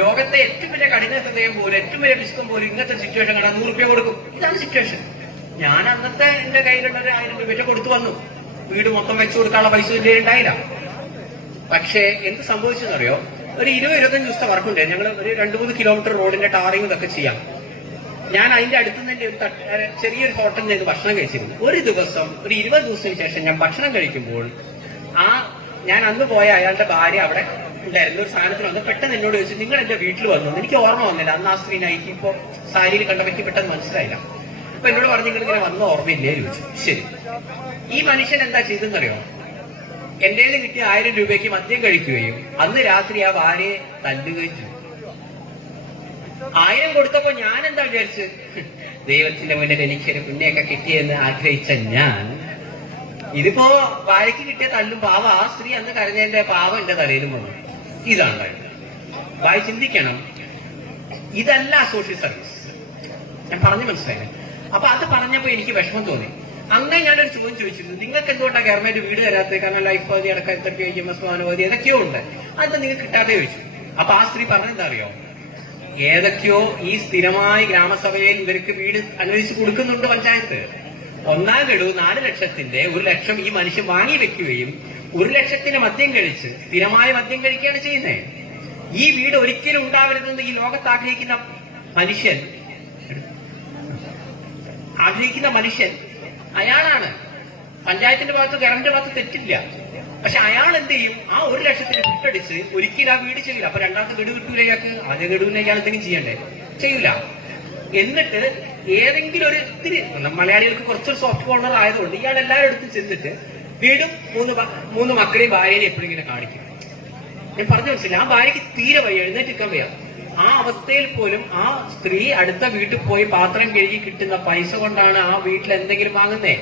ലോകത്തെ ഏറ്റവും വലിയ കഠിന ഹൃദയം പോലും, ഏറ്റവും വലിയ വിശുദ്ധം പോലും ഇങ്ങനത്തെ സിറ്റുവേഷൻ കണ്ടാൽ 100 രൂപ കൊടുക്കും. ഇതാണ് സിറ്റുവേഷൻ. ഞാൻ അന്നത്തെ എന്റെ കയ്യിലുള്ള 1000 രൂപ കൊടുത്തു വന്നു. വീട് മൊത്തം വെച്ചു കൊടുക്കാനുള്ള പൈസ ഉണ്ടായില്ല. പക്ഷേ എന്ത് സംഭവിച്ചെന്നറിയോ, ഒരു 20-25 ദിവസത്തെ വർക്കുണ്ട്. ഞങ്ങൾ ഒരു 2-3 കിലോമീറ്റർ റോഡിന്റെ ടാറിങ് ഇതൊക്കെ ചെയ്യാം. ഞാൻ അതിന്റെ അടുത്ത് തന്നെ ഒരു ചെറിയൊരു ഹോട്ടലിൽ നിന്ന് ഭക്ഷണം കഴിച്ചിരുന്നു. ഒരു ദിവസം, ഒരു 20 ദിവസത്തിന് ശേഷം ഞാൻ ഭക്ഷണം കഴിക്കുമ്പോൾ ഞാൻ അന്ന് പോയ അയാളുടെ ഭാര്യ അവിടെ ഉണ്ടായിരുന്നു. ഒരു സാധനത്തിൽ വന്ന് പെട്ടെന്ന് എന്നോട് ചോദിച്ചു, നിങ്ങൾ എന്റെ വീട്ടിൽ വന്നു. എനിക്ക് ഓർമ്മ വന്നില്ല. അന്ന് ആ സ്ത്രീ നയിക്ക് ഇപ്പോ സാരിയിൽ കണ്ട പറ്റി പെട്ടെന്ന് മനസ്സിലായില്ല. അപ്പൊ എന്നോട് പറഞ്ഞു, നിങ്ങൾ ഇങ്ങനെ വന്ന ഓർമ്മയില്ലേ ചോദിച്ചു. ശരി. ഈ മനുഷ്യൻ എന്താ ചെയ്തെന്നറിയോ, എന്റെ കിട്ടിയ 1000 രൂപയ്ക്ക് മദ്യം കഴിക്കുകയും അന്ന് രാത്രി ആ ഭാര്യയെ തല്ലുകയും ചെയ്തു. 1000 കൊടുത്തപ്പോ ഞാൻ എന്താ വിചാരിച്ച്, ദൈവത്തിന്റെ മുന്നിൽ എനിക്കൊരു പുണ്യൊക്കെ കിട്ടിയെന്ന് ആഗ്രഹിച്ച ഞാൻ, ഇതിപ്പോ ഭാര്യയ്ക്ക് കിട്ടിയ തല്ലും പാവം ആ സ്ത്രീ അന്ന് കരഞ്ഞതിന്റെ പാവം എന്റെ തലയിലും വന്നു. ഇതാണ് ഭാര്യ ചിന്തിക്കണം. ഇതല്ല സോഷ്യൽ സർവീസ്. ഞാൻ പറഞ്ഞു മനസ്സിലായി. അപ്പൊ അത് പറഞ്ഞപ്പോ എനിക്ക് വിഷമം തോന്നി. അങ്ങനെ ഞാനൊരു ചോദ്യം ചോദിച്ചിരുന്നു, നിങ്ങൾക്ക് എന്തുകൊണ്ടാണ് ഗവൺമെന്റ് വീട് തരാത്തത്? കാരണം ലൈഫ് പദ്ധതി അടക്കം EMS ഭവനപദ്ധതി ഏതൊക്കെയോ ഉണ്ട്, അത് നിങ്ങൾക്ക് കിട്ടാതെ ചോദിച്ചു. അപ്പൊ ആ സ്ത്രീ പറഞ്ഞെന്താ അറിയോ, ഏതൊക്കെയോ ഈ സ്ഥിരമായി ഗ്രാമസഭയിൽ ഇവർക്ക് വീട് അനുവദിച്ചു കൊടുക്കുന്നുണ്ട് പഞ്ചായത്ത്. 1ാം ഗഡു 4 ലക്ഷത്തിന്റെ 1 ലക്ഷം ഈ മനുഷ്യൻ വാങ്ങി വെക്കുകയും 1 ലക്ഷത്തിന് മദ്യം കഴിച്ച് സ്ഥിരമായ മദ്യം കഴിക്കുകയാണ് ചെയ്യുന്നത്. ഈ വീട് ഒരിക്കലും ഉണ്ടാവരുതെന്ന് ഈ ലോകത്ത് ആഗ്രഹിക്കുന്ന മനുഷ്യൻ അയാളാണ്. പഞ്ചായത്തിന്റെ ഭാഗത്ത് ഗവൺമെന്റ് ഭാഗത്ത് തെറ്റില്ല. പക്ഷെ അയാൾ എന്ത് ചെയ്യും, ആ 1 ലക്ഷത്തിന് വിട്ടടിച്ച് ഒരിക്കലും ആ വീട് ചെയ്യില്ല. അപ്പൊ 2ാമത്തെ ഗഡു കിട്ടൂല ഇയാൾക്ക്. ആദ്യ ഗഡുവിനെ ഇയാൾ എന്തെങ്കിലും ചെയ്യണ്ടേ? ചെയ്യൂല. എന്നിട്ട് ഏതെങ്കിലും ഒരു ഇത്തിരി, മലയാളികൾക്ക് കുറച്ചൊരു സോഫ്റ്റ് കോർണർ ആയതുകൊണ്ട് ഇയാൾ എല്ലാവരും അടുത്ത് ചെന്നിട്ട് വീടും 3 മക്കളെയും ഭാര്യനെ എപ്പോഴും ഇങ്ങനെ കാണിക്കും. ഞാൻ പറഞ്ഞു മനസ്സില്ല. ആ ഭാര്യയ്ക്ക് തീരെ വയ്യ, എഴുന്നേറ്റിക്കാൻ വയ്യ. ആ അവസ്ഥയിൽ പോലും ആ സ്ത്രീ അടുത്ത വീട്ടിൽ പോയി പാത്രം കഴുകി കിട്ടുന്ന പൈസ കൊണ്ടാണ് ആ വീട്ടിൽ എന്തെങ്കിലും വാങ്ങുന്നേ.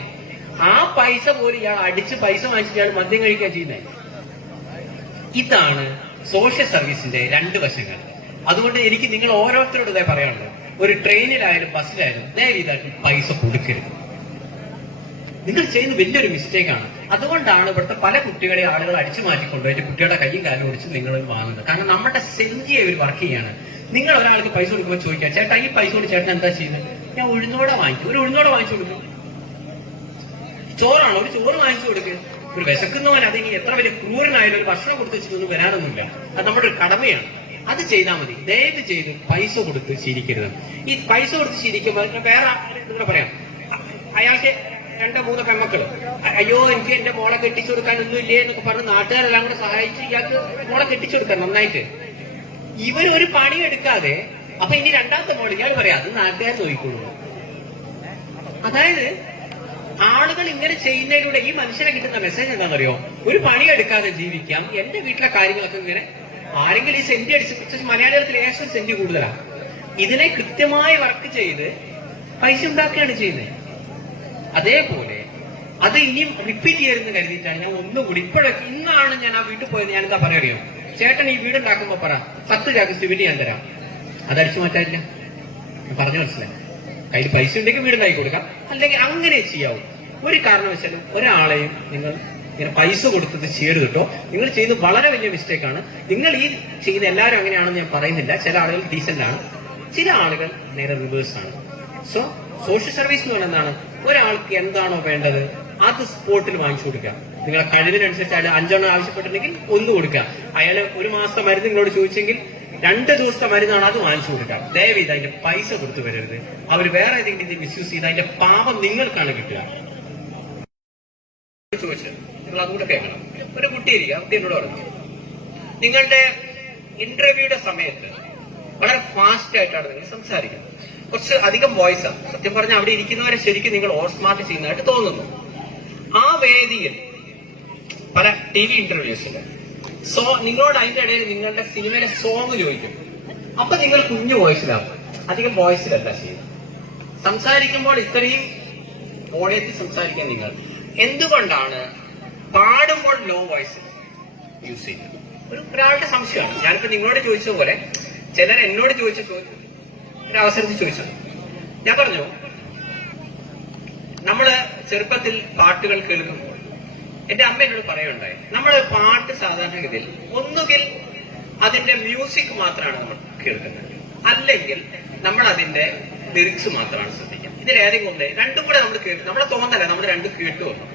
ആ പൈസ പോലും ഇയാൾ അടിച്ച് പൈസ വാങ്ങിച്ചിട്ട് ഇയാൾ മദ്യം കഴിക്കുക ചെയ്യുന്നത്. ഇതാണ് സോഷ്യൽ സർവീസിന്റെ 2 വശങ്ങൾ. അതുകൊണ്ട് എനിക്ക് നിങ്ങൾ ഓരോരുത്തരോട് ഇതേ പറയാനുള്ളത്, ഒരു ട്രെയിനിലായാലും ബസ്സിലായാലും ദയവീതായിട്ട് പൈസ കൊടുക്കരുത്. നിങ്ങൾ ചെയ്യുന്ന വലിയൊരു മിസ്റ്റേക്കാണ്. അതുകൊണ്ടാണ് ഇവിടുത്തെ പല കുട്ടികളെ ആളുകൾ അടിച്ചു മാറ്റിക്കൊണ്ടുപോയിട്ട് കുട്ടികളുടെ കയ്യും കാലും ഓടിച്ച് നിങ്ങൾ വാങ്ങുന്നത്. കാരണം നമ്മുടെ സെഞ്ചിയെ ഒരു വർക്ക് ചെയ്യാണ്. നിങ്ങൾ ഒരാൾക്ക് പൈസ കൊടുക്കുമ്പോൾ ചോദിക്കാം, ചേട്ടാ ഈ പൈസ കൊണ്ട് ചേട്ടൻ എന്താ ചെയ്യുന്നത്? ഞാൻ ഉഴുന്നോടെ വാങ്ങിക്കും. ഒരു ഉഴുന്നോടെ വാങ്ങിച്ചു കൊടുക്കും. ചോറാണോ, ഒരു ചോറ് വാങ്ങിച്ചു കൊടുക്കുക. ഒരു വിശക്കുന്നവൻ അതിനി എത്ര വലിയ ക്രൂരനായാലും ഒരു ഭക്ഷണം കൊടുത്ത് വെച്ചിട്ടൊന്നും വരാനൊന്നുമില്ല. അത് നമ്മുടെ ഒരു കടമയാണ്. അത് ചെയ്താൽ മതി. ദയവ് ചെയ്ത് പൈസ കൊടുത്ത് ശീലിക്കരുത്. ഈ പൈസ കൊടുത്ത് ശീലിക്കുമ്പോൾ വേറെ നിങ്ങളെ പറയാം, അയാൾക്ക് 2-3 പെൺമക്കള്, അയ്യോ എനിക്ക് എന്റെ മോളെ കെട്ടിച്ചു കൊടുക്കാനൊന്നും ഇല്ലേ എന്നൊക്കെ പറഞ്ഞ് നാട്ടുകാരെല്ലാം കൂടെ സഹായിച്ച് ഇയാൾക്ക് മോളെ കെട്ടിച്ചു കൊടുക്കാൻ നന്നായിട്ട്. ഇവരൊരു പണി എടുക്കാതെ അപ്പൊ ഇനി 2ാമത്തെ മോൾ ഇയാൾ പറയാം അത് നാട്ടുകാർ നോക്കിക്കൊള്ളു. അതായത് ആളുകൾ ഇങ്ങനെ ചെയ്യുന്നതിലൂടെ ഈ മനുഷ്യനെ കിട്ടുന്ന മെസ്സേജ് എന്താണെന്നറിയോ, ഒരു പണിയെടുക്കാതെ ജീവിക്കാം, എന്റെ വീട്ടിലെ കാര്യങ്ങളൊക്കെ ഇങ്ങനെ ആരെങ്കിലും ഈ സെന്റ് അടിച്ച്, മലയാളികൾക്ക് ലേശം സെന്റ് കൂടുതലാണ്. ഇതിനെ കൃത്യമായി വർക്ക് ചെയ്ത് പൈസ ഉണ്ടാക്കുകയാണ് ചെയ്യുന്നത്. അതേപോലെ അത് ഇനിയും റിപ്പീറ്റ് ചെയ്യരുതെന്ന് കരുതിയിട്ടാണ് ഞാൻ ഒന്നുകൂടി ഇപ്പോഴൊക്കെ, ഇന്നാണ് ഞാൻ ആ വീട്ടിൽ പോയത്. ഞാൻ എന്താ പറയുക, ചേട്ടൻ ഈ വീടുണ്ടാക്കുമ്പോ പറ 10 ചാക്ക് സിമെന്റ് ഞാൻ തരാം. അതടിച്ചു മാറ്റാനില്ല. പറഞ്ഞു മനസ്സിലായി. കയ്യിൽ പൈസ ഉണ്ടെങ്കിൽ വീടുണ്ടാക്കി കൊടുക്കാം, അല്ലെങ്കിൽ അങ്ങനെ ചെയ്യാവൂ. ഒരു കാരണവശാലും ഒരാളെയും നിങ്ങൾ ഇങ്ങനെ പൈസ കൊടുത്തത് ചെയ്യരുത് കേട്ടോ. നിങ്ങൾ ചെയ്യുന്നത് വളരെ വലിയ മിസ്റ്റേക്കാണ്. നിങ്ങൾ ഈ ചെയ്ത് എല്ലാവരും അങ്ങനെയാണെന്ന് ഞാൻ പറയുന്നില്ല. ചില ആളുകൾ ഡീസന്റ് ആണ്, ചില ആളുകൾ നേരെ റിവേഴ്സ് ആണ്. സോ സോഷ്യൽ സർവീസ് എന്ന് പറയുന്നത് എന്താണ്, ഒരാൾക്ക് എന്താണോ വേണ്ടത് അത് സ്പോട്ടിൽ വാങ്ങിച്ചു കൊടുക്കുക. നിങ്ങളെ കഴിവിനനുസരിച്ച് അയാൾ 5 എണ്ണം ആവശ്യപ്പെട്ടിട്ടുണ്ടെങ്കിൽ 1 കൊടുക്കുക. അയാൾ 1 മാസത്തെ മരുന്ന് നിങ്ങളോട് ചോദിച്ചെങ്കിൽ 2 ദിവസത്തെ മരുന്നാണ് അത് വാങ്ങിച്ചു കൊടുക്കുക. ദയവേത് അതിന്റെ പൈസ കൊടുത്തു വരരുത്. അവർ വേറെ ഏതെങ്കിലും മിസ്യൂസ് ചെയ്ത് അതിന്റെ പാപം നിങ്ങൾക്കാണ് കിട്ടുക. ചോദിച്ചത് നിങ്ങൾ അതുകൂടെ കേൾക്കണം. ഒരു കുട്ടിയിരിക്കുക, കുട്ടി എന്നോട് പറഞ്ഞു, നിങ്ങളുടെ ഇന്റർവ്യൂയുടെ സമയത്ത് വളരെ ഫാസ്റ്റ് ആയിട്ടാണ് നിങ്ങൾ സംസാരിക്കുന്നത്, കുറച്ച് അധികം വോയിസാണ്. സത്യം പറഞ്ഞാൽ അവിടെ ഇരിക്കുന്നവരെ ശരിക്കും നിങ്ങൾ ഓവർ സ്മാർട്ട് ചെയ്യുന്നതായിട്ട് തോന്നുന്നു. ആ വേദിയിൽ പല TV ഇന്റർവ്യൂസിൽ നിങ്ങളോട് അതിന്റെ ഇടയിൽ നിങ്ങളുടെ സിനിമയിലെ സോങ് ചോദിക്കും. അപ്പൊ നിങ്ങൾ കുഞ്ഞു വോയിസിലാവും, അധികം വോയിസിലല്ല ചെയ്യുന്നത്. സംസാരിക്കുമ്പോൾ ഇത്രയും ഓഡിയത്തിൽ സംസാരിക്കാൻ നിങ്ങൾ എന്തുകൊണ്ടാണ് പാടുമ്പോൾ ലോ വോയിസ് യൂസ് ചെയ്യുന്നത്? ഒരാളുടെ സംശയമാണ്. ഞാനിപ്പോ നിങ്ങളോട് ചോദിച്ചതുപോലെ ചിലർ എന്നോട് ചോദിച്ച ഒരു അവസരത്തിൽ ചോദിച്ചത്. ഞാൻ പറഞ്ഞു, നമ്മള് ചെറുപ്പത്തിൽ പാട്ടുകൾ കേൾക്കുമ്പോൾ എന്റെ അമ്മ എന്നോട് പറയുണ്ടായി, നമ്മള് പാട്ട് സാധാരണഗതിയിൽ ഒന്നുകിൽ അതിന്റെ മ്യൂസിക് മാത്രമാണ് നമ്മൾ കേൾക്കുന്നത്, അല്ലെങ്കിൽ നമ്മൾ അതിന്റെ ലിറിക്സ് മാത്രമാണ് ശ്രദ്ധിക്കുന്നത്. ഇതിലേതെങ്കിലും ഒന്ന്, രണ്ടും കൂടെ നമ്മൾ കേൾക്കും. നമ്മളെ തോന്നല നമ്മൾ രണ്ടും കേട്ടു വന്നു.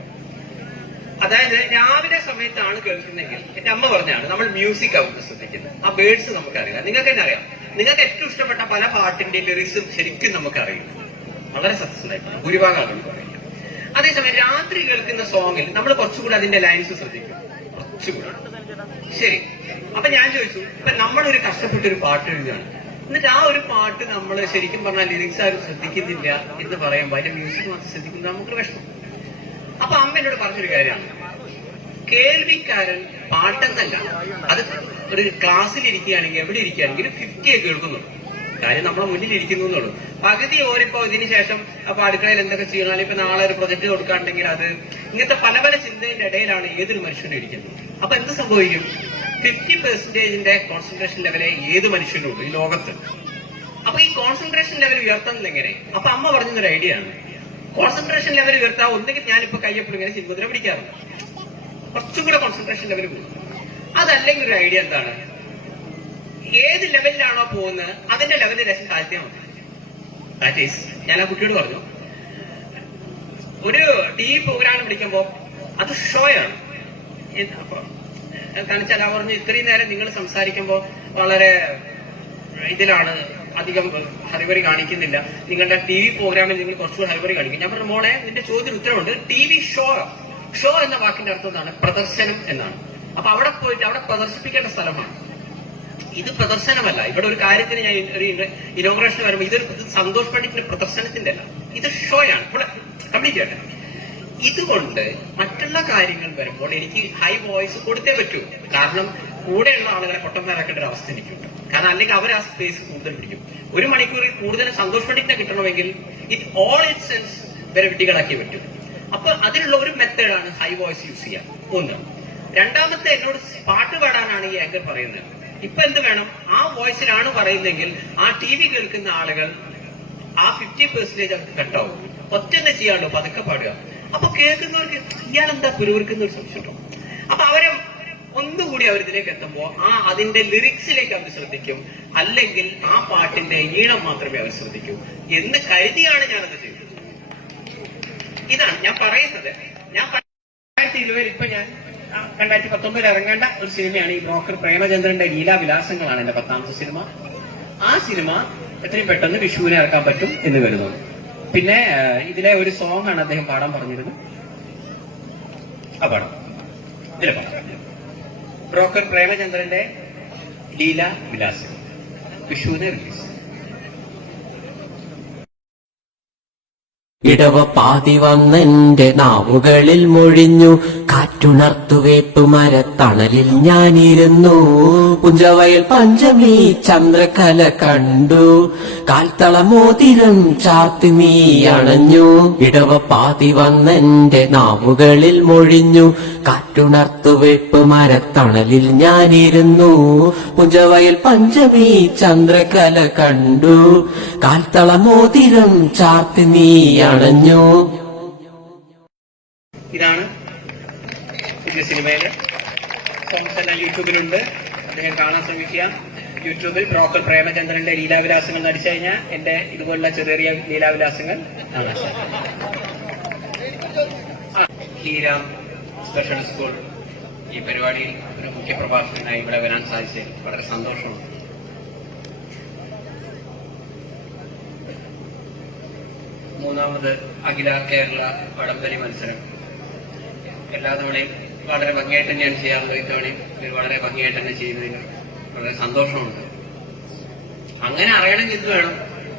അതായത് രാവിലെ സമയത്താണ് കേൾക്കുന്നെങ്കിൽ എന്റെ അമ്മ പറഞ്ഞാണ് നമ്മൾ മ്യൂസിക് ആവുന്നത് ശ്രദ്ധിക്കുന്നത്. ആ വേർഡ്സ് നമുക്കറിയില്ല. നിങ്ങൾക്ക് തന്നെ അറിയാം, നിങ്ങൾക്ക് ഏറ്റവും ഇഷ്ടപ്പെട്ട പല പാട്ടിന്റെ ലിറിക്സും ശരിക്കും നമുക്കറിയില്ല. വളരെ സക്സസ്ഫുൾ ഭൂരിഭാഗം ആളുകൾ പറയില്ല. അതേസമയം രാത്രി കേൾക്കുന്ന സോങ്ങിൽ നമ്മൾ കുറച്ചുകൂടി അതിന്റെ ലൈൻസ് ശ്രദ്ധിക്കും, കുറച്ചുകൂടി. ശരി, അപ്പൊ ഞാൻ ചോദിച്ചു, ഇപ്പൊ നമ്മളൊരു കഷ്ടപ്പെട്ടൊരു പാട്ട് എഴുതുകയാണ്, എന്നിട്ട് ആ ഒരു പാട്ട് നമ്മൾ ശരിക്കും പറഞ്ഞാൽ ലിറിക്സ് ആരും ശ്രദ്ധിക്കുന്നില്ല എന്ന് പറയുമ്പോൾ അതിന്റെ മ്യൂസിക് മാത്രം ശ്രദ്ധിക്കുന്നത് നമുക്ക് വിഷമം. അപ്പൊ അമ്മ എന്നോട് പറഞ്ഞൊരു കാര്യമാണ്, കേൾവിക്കാരൻ പാട്ടെന്നല്ല, അത് ഒരു ക്ലാസ്സിൽ ഇരിക്കുകയാണെങ്കിൽ എവിടെ ഇരിക്കുകയാണെങ്കിൽ 50 കേൾക്കുന്നുള്ളൂ. കാര്യം നമ്മളെ മുന്നിൽ ഇരിക്കുന്നു എന്നുള്ളൂ. പകുതി ഓരിപ്പോ ഇതിന് ശേഷം അപ്പൊ അടുക്കളയിൽ എന്തൊക്കെ ചെയ്യണം, ഇപ്പൊ നാളെ ഒരു പ്രൊജക്ട് കൊടുക്കാണ്ടെങ്കിൽ അത്, ഇങ്ങനത്തെ പല പല ചിന്തയുടെ ഇടയിലാണ് ഏതൊരു മനുഷ്യനും ഇരിക്കുന്നത്. അപ്പൊ എന്ത് സംഭവിക്കും? 50% കോൺസെൻട്രേഷൻ ലെവലെ ഏത് മനുഷ്യനും ഉള്ളൂ ഈ ലോകത്ത്. അപ്പൊ ഈ കോൺസെൻട്രേഷൻ ലെവൽ ഉയർത്തുന്നത് എങ്ങനെ? അപ്പൊ അമ്മ പറഞ്ഞൊരു ഐഡിയ ആണ്, കോൺസെൻട്രേഷൻ ലെവൽ ഉയർത്താൻ ഒന്നെങ്കിൽ ഞാനിപ്പോ കയ്യപ്പോഴും ഇങ്ങനെ ചിന്മുദ്ര പിടിക്കാറുണ്ട്, കുറച്ചും കൂടെ കോൺസെൻട്രേഷൻ ലെവൽ കൂടും. അതല്ലെങ്കിൽ ഒരു ഐഡിയ എന്താണ്, ഏത് ലെവലിലാണോ പോകുന്നത് അതിന്റെ ലെവലിൽ രസം താഴ്ത്തിയാൽ മതി. ദാറ്റ് ഈസ്, ഞാൻ ആ കുട്ടിയോട് പറഞ്ഞു, ഒരു TV പ്രോഗ്രാം പിടിക്കുമ്പോ അത് ഷോയാണ്. കാണിച്ചാൽ അവർ പറഞ്ഞു, ഇത്രയും നേരം നിങ്ങൾ സംസാരിക്കുമ്പോൾ വളരെ ഇതിലാണ്, അധികം ഹരിവറി കാണിക്കുന്നില്ല, നിങ്ങളുടെ TV പ്രോഗ്രാമിൽ നിങ്ങൾ കുറച്ചുകൂടി ഹരിവറി കാണിക്കും. ഞാൻ പറഞ്ഞു, മോളെ നിന്റെ ചോദ്യത്തിന് ഉത്തരവുണ്ട്. TV ഷോ എന്ന വാക്കിന്റെ അർത്ഥം എന്താണ്? പ്രദർശനം എന്നാണ്. അപ്പൊ അവിടെ പോയിട്ട് അവിടെ പ്രദർശിപ്പിക്കേണ്ട സ്ഥലമാണ്. ഇത് പ്രദർശനമല്ല. ഇവിടെ ഒരു കാര്യത്തിന് ഞാൻ ഒരു ഇനോഗ്രേഷൻ വരുമ്പോൾ ഇതൊരു സന്തോഷ് പണ്ഡിറ്റിന്റെ പ്രദർശനത്തിന്റെ അല്ല, ഇത് ഷോയാണ്. ഇവിടെ കംപ്ലീറ്റ് ചെയ്യട്ടെ. ഇതുകൊണ്ട് മറ്റുള്ള കാര്യങ്ങൾ വരുമ്പോൾ എനിക്ക് ഹൈ വോയിസ് കൊടുത്തേ പറ്റൂ. കാരണം കൂടെയുള്ള ആളുകളെ പൊട്ടന്മാരാക്കേണ്ട ഒരു അവസ്ഥ എനിക്കുണ്ട്. കാരണം അല്ലെങ്കിൽ അവർ ആ സ്പേസ് കൂടുതൽ പിടിക്കും. 1 മണിക്കൂറിൽ കൂടുതൽ സന്തോഷ് പണ്ഡിറ്റിനെ കിട്ടണമെങ്കിൽ ഇറ്റ് ഓൾ ഇറ്റ് സെൻസ് വരെ വിട്ടികളാക്കി പറ്റും. അപ്പൊ അതിനുള്ള ഒരു മെത്തേഡാണ് ഹൈ വോയിസ് യൂസ് ചെയ്യാം. ഒന്ന്. രണ്ടാമത്തെ, എന്നോട് പാട്ട് പാടാനാണ് ഈ ആങ്കർ പറയുന്നത്. ഇപ്പൊ എന്ത് വേണം? ആ വോയിസിലാണ് പറയുന്നതെങ്കിൽ ആ TV കേൾക്കുന്ന ആളുകൾ ആ 50% അവർക്ക് കട്ടാവും. ഒറ്റന്നെ ചെയ്യാണ്ടോ പതുക്കെ പാടുക. അപ്പൊ കേൾക്കുന്നവർക്ക് ഇയാളെന്താ പുരോഗിക്കുന്ന ഒരു സംശയം. അപ്പൊ അവരെ ഒന്നുകൂടി അവരിതിലേക്ക് എത്തുമ്പോ അതിന്റെ ലിറിക്സിലേക്ക് അവർ ശ്രദ്ധിക്കും, അല്ലെങ്കിൽ ആ പാട്ടിന്റെ ഈണം മാത്രമേ അവർ ശ്രദ്ധിക്കൂ എന്ന് കരുതിയാണ് ഞാനത് ചെയ്തത്. ഇതാണ് ഞാൻ പറയുന്നത്. ഞാൻ 2020 ഇപ്പൊ ഞാൻ 2019 ഇറങ്ങേണ്ട ഒരു സിനിമയാണ് ഈ ബ്രോക്കർ പ്രേമചന്ദ്രന്റെ ലീലാവിലാസങ്ങളാണ് എന്റെ 10ാമത്തെ സിനിമ. ആ സിനിമ എത്രയും പെട്ടെന്ന് വിഷുവിനെ ഇറക്കാൻ പറ്റും എന്ന് കരുതുന്നു. പിന്നെ ഇതിലെ ഒരു സോങ് ആണ് അദ്ദേഹം പാടാൻ പറഞ്ഞിരുന്നത്. ആ പാടാം, ഇതിലെ പാടാം. Broker പ്രേമചന്ദ്രന്റെ ലീലാവിലാസങ്ങൾ വിഷുവിനെ release. ഇടവ പാതി വന്നെന്റെ നാവുകളിൽ മൊഴിഞ്ഞു, കാറ്റുണർത്തുവേപ്പ് മരത്തണലിൽ ഞാനിരുന്നു. പുഞ്ചവയൽ പഞ്ചമി ചന്ദ്രകല കണ്ടു, കാൽത്തളമോതിരം ചാർത്തി നീ അണഞ്ഞു. ഇടവ പാതി വന്നെന്റെ നാവുകളിൽ മൊഴിഞ്ഞു, കാറ്റുണർത്തുവേപ്പ് മരത്തണലിൽ ഞാനിരുന്നു. പുഞ്ചവയൽ പഞ്ചമി ചന്ദ്രകല കണ്ടു, കാൽത്തളമോതിരം ചാർത്തി നീ അണഞ്ഞു. ഇതാണ് പുതിയ സിനിമയിലെ സോങ്സ് എല്ലാം യൂട്യൂബിലുണ്ട്. അദ്ദേഹം കാണാൻ ശ്രമിക്കുക. യൂട്യൂബിൽ ബ്രോക്കർ പ്രേമചന്ദ്രന്റെ ലീലാവിലാസങ്ങൾ നടിച്ചു കഴിഞ്ഞാൽ എന്റെ ഇതുപോലുള്ള ചെറിയ ചെറിയ ലീലാവിലാസങ്ങൾ കാണാൻ സാധിക്കും. ശ്രീരാം സ്പെഷ്യൽ സ്കൂൾ ഈ പരിപാടിയിൽ ഒരു മുഖ്യ പ്രഭാഷകനായി ഇവിടെ വരാൻ സാധിച്ചതിൽ വളരെ സന്തോഷമുണ്ട്. മൂന്നാമത് അഖില കേരള വടംവലി മത്സരം എല്ലാ തവണയും വളരെ ഭംഗിയായിട്ട് തന്നെയാണ് ചെയ്യാറുള്ളത്. ഇത്തവണയും വളരെ ഭംഗിയായിട്ട് തന്നെ ചെയ്യുന്നതിന് വളരെ സന്തോഷമുണ്ട്. അങ്ങനെ അറിയണമെങ്കിൽ ഇത് വേണം.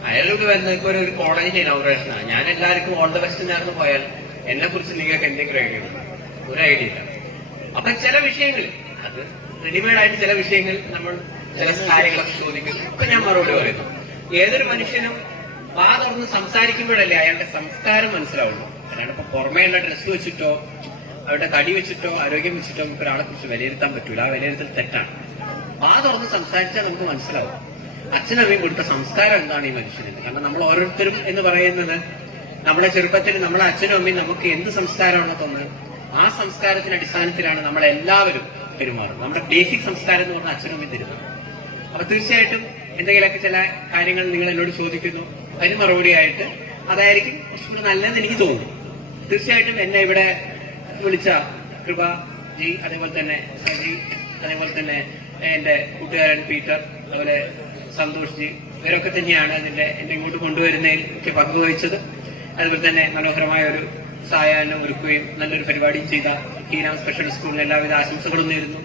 അയാൾക്ക് വരുന്ന ഇപ്പൊ ഒരു കോളേജിന്റെ ഇനോഗ്രേഷനാണ്. ഞാൻ എല്ലാവർക്കും ഓൾ ദ ബെസ്റ്റ് നേർന്ന് പോയാൽ എന്നെ കുറിച്ച് നിങ്ങൾക്ക് എന്തെങ്കിലും ഐഡിയ ഉണ്ടോ? ഒരു ഐഡിയ ഇല്ല. അപ്പൊ ചില വിഷയങ്ങൾ അത് റെഡിമെയ്ഡ് ആയിട്ട് ചില വിഷയങ്ങൾ നമ്മൾ ചില കാര്യങ്ങളൊക്കെ ചോദിക്കും. ഇപ്പൊ ഞാൻ മറുപടി പറയുന്നു. ഏതൊരു മനുഷ്യനും വാ തുറന്ന് സംസാരിക്കുമ്പോഴല്ലേ അയാളുടെ സംസ്കാരം മനസ്സിലാവുള്ളൂ. അല്ലാണ്ട് ഇപ്പൊ പുറമേയുള്ള ഡ്രസ്സ് വെച്ചിട്ടോ അവരുടെ തടി വെച്ചിട്ടോ ആരോഗ്യം വെച്ചിട്ടോ നമുക്ക് ഒരാളെ കുറിച്ച് വിലയിരുത്താൻ പറ്റൂല. ആ വിലയിരുത്തൽ തെറ്റാണ്. വാ തുറന്ന് സംസാരിച്ചാൽ നമുക്ക് മനസ്സിലാവും അച്ഛനമ്മയും കൊടുത്ത സംസ്കാരം എന്താണ് ഈ മനുഷ്യന്. കാരണം നമ്മൾ ഓരോരുത്തരും എന്ന് പറയുന്നത് നമ്മുടെ ചെറുപ്പത്തിൽ നമ്മളെ അച്ഛനും അമ്മയും നമുക്ക് എന്ത് സംസ്കാരമാണോ തന്നത് ആ സംസ്കാരത്തിന്റെ അടിസ്ഥാനത്തിലാണ് നമ്മളെല്ലാവരും പെരുമാറുന്നത്. നമ്മുടെ ബേസിക് സംസ്കാരം എന്ന് പറഞ്ഞാൽ അച്ഛനും അമ്മയും തരുന്നത്. അപ്പൊ തീർച്ചയായിട്ടും എന്തെങ്കിലുമൊക്കെ ചില കാര്യങ്ങൾ നിങ്ങൾ എന്നോട് ചോദിക്കുന്നു, അതിന് മറുപടിയായിട്ട് അതായിരിക്കും കുറച്ചുകൂടി നല്ലതെന്ന് എനിക്ക് തോന്നുന്നു. തീർച്ചയായിട്ടും എന്നെ ഇവിടെ വിളിച്ച കൃപ ജി, അതേപോലെ തന്നെ സജി, അതേപോലെ തന്നെ എന്റെ കൂട്ടുകാരൻ പീറ്റർ, അതുപോലെ സന്തോഷ് ജി, ഇവരൊക്കെ തന്നെയാണ് എന്നെ ഇങ്ങോട്ട് കൊണ്ടുവരുന്നതിൽ ഒക്കെ പങ്കുവഹിച്ചത്. അതുപോലെ തന്നെ മനോഹരമായ ഒരു സായാഹ്നം ഒരുക്കുകയും നല്ലൊരു പരിപാടിയും ചെയ്ത ഹീന സ്പെഷ്യൽ സ്കൂളിന് എല്ലാവിധ ആശംസകളും നേരുന്നു.